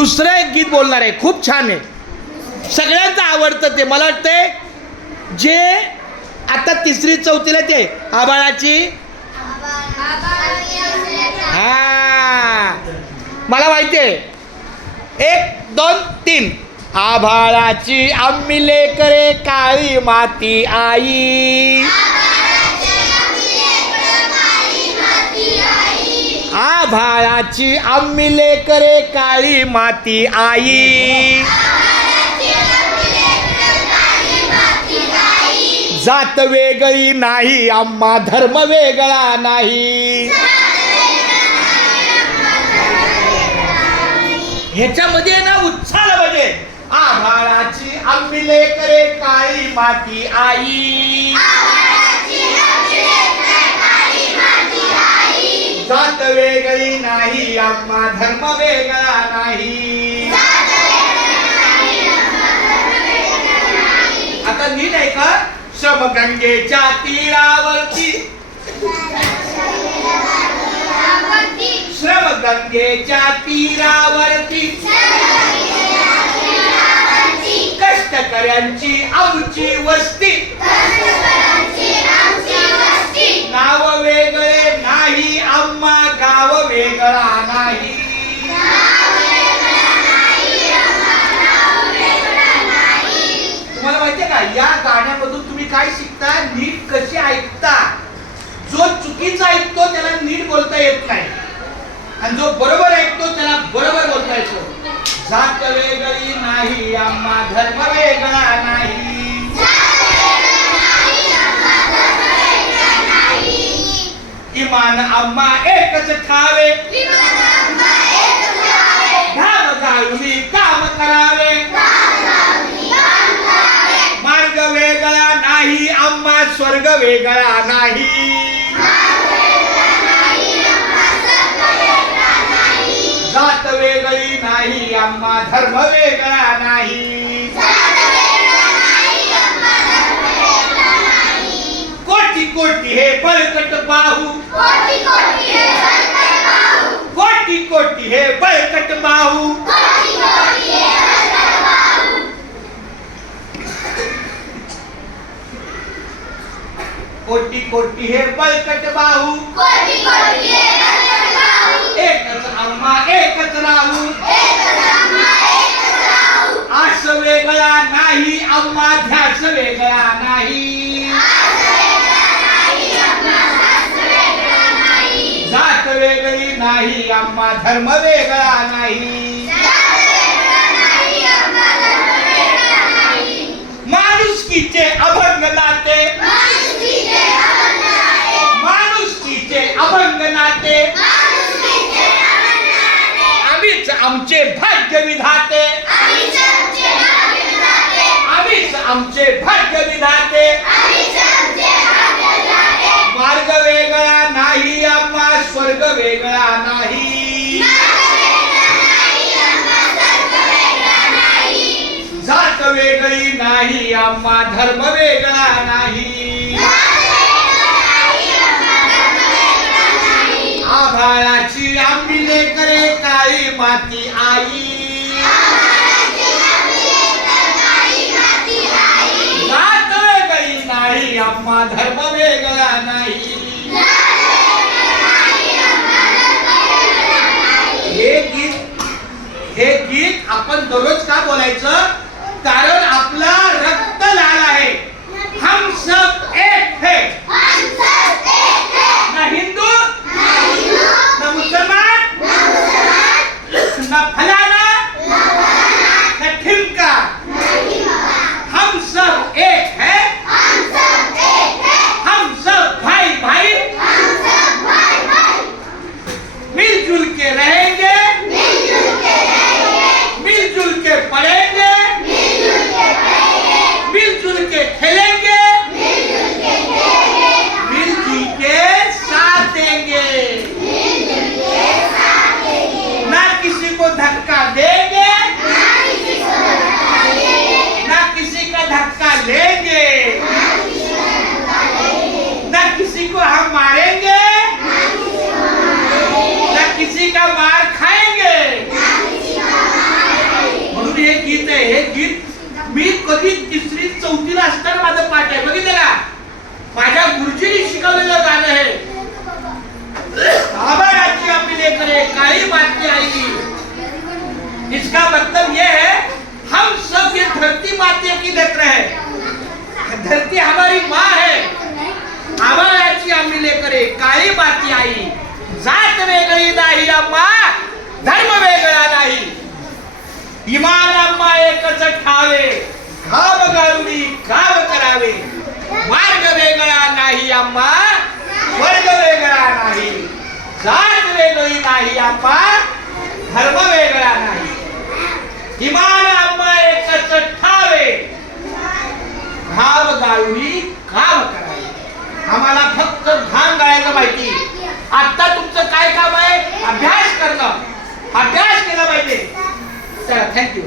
दुसरं एक गीत बोलणार आहे, खूप छान आहे, सगळ्यांचं आवडतं ते. मला वाटतंय जे आता तिसरी चौथीला ते आबाळाची, हा मला माहिती आहे, 1 2 3. आभाळाची आम्ही लेकरे काळी माती आई, आभाळाची आम्ही लेकरे काळी माती आई, जात वेगळी नाही आम्हा धर्म वेगळा नाही. ह्याच्यामध्ये ना उत्साह म्हणजे आभाळाची आम्ही लेकरे काळी माती आई, जात वेगळी नाही आम्हा धर्म वेगळा नाही. आता नीट आहे का? श्रमगंगेच्या तीरावरती, श्रमगंगेच्या तीरावरती, कष्टकऱ्यांची आमची वस्ती, नाव वेगळे नाही आम्हा गाव वेगळा नाही. तुम्हाला माहितीये का या गाण्यामधून तुम्ही काय शिकता? नीट कशी ऐकता. जो चुकीचा ऐकतो त्याला नीट बोलता येत नाही आणि जो बरोबर ऐकतो त्याला बरोबर बोलता येतो. जात वेगळी नाही आम्हा धर्म वेगळा नाही, इमान आम्हा एकच ठावे, घाम गाळून काम करावे, मार्ग वेगळा नाही आम्हा स्वर्ग वेगळा नाही. जात वेगळी नाही आम्हा धर्म वेगळा नाही. कोटी कोटी हे बळकट बाहू, कोटी कोटी हे बळकट बाहू, कोटी कोटी हे बळकट बाहू, एकच आम्हा एकच राहू, आस वेगळा नाही आम्हा ध्यास वेगळा नाही. जात वेगळी नाही आम्हा धर्म वेगळा नाही. माणुसकीचे अभंग नाते, माणुसकीचे अभंग नाते, आम्हीच आमचे भाग्य विधाते, आम्हीच आमचे भाग्य विधाते. मार्ग वेगळा नाही आम्हा स्वर्ग वेगळा नाही. जात वेगळी नाही आम्हा धर्म वेगळा नाही. आभाळाची आम्ही लेकरे काळी माती आई, जात वेगळी नाही आम्हा धर्म वेगळा नाही. हे गीत आपण दररोज का बोलायचं? कारण आपला रक्त लाल आहे. हम सब एक है, ना हिंदू ना मुसलमान ना फलाना ना ठिमका, हम सब एक है, हम सब भाई भाई, मिलजुल के रहेंगे, मिलजुल के पढ़ेंगे, आई। इसका मतलब ये है हम सब ये धरती माते की लेकर है। धरती हमारी माँ है। आम्हालाची आम्ही लेकरे काळी माती आई। जात वेगळी नाही अम्मा, धर्म वेगळा नाही। इमान अम्मा एकच ठावे, घाव गारुडी गाव करावे। मार्ग वेगळा नाही अम्मा, वर्ग वेगळा नाही। जात वेगळी नाही अम्मा, धर्म वेगळा नाही। इमान अम्मा एकच ठावे, घाव गारुडी गाव करावे। आम्हाला फक्त घाम गाळायचं माहिती। आता तुमचं काय काम आहे? अभ्यास करणं। अभ्यास केला पाहिजे। चला, थँक्यू।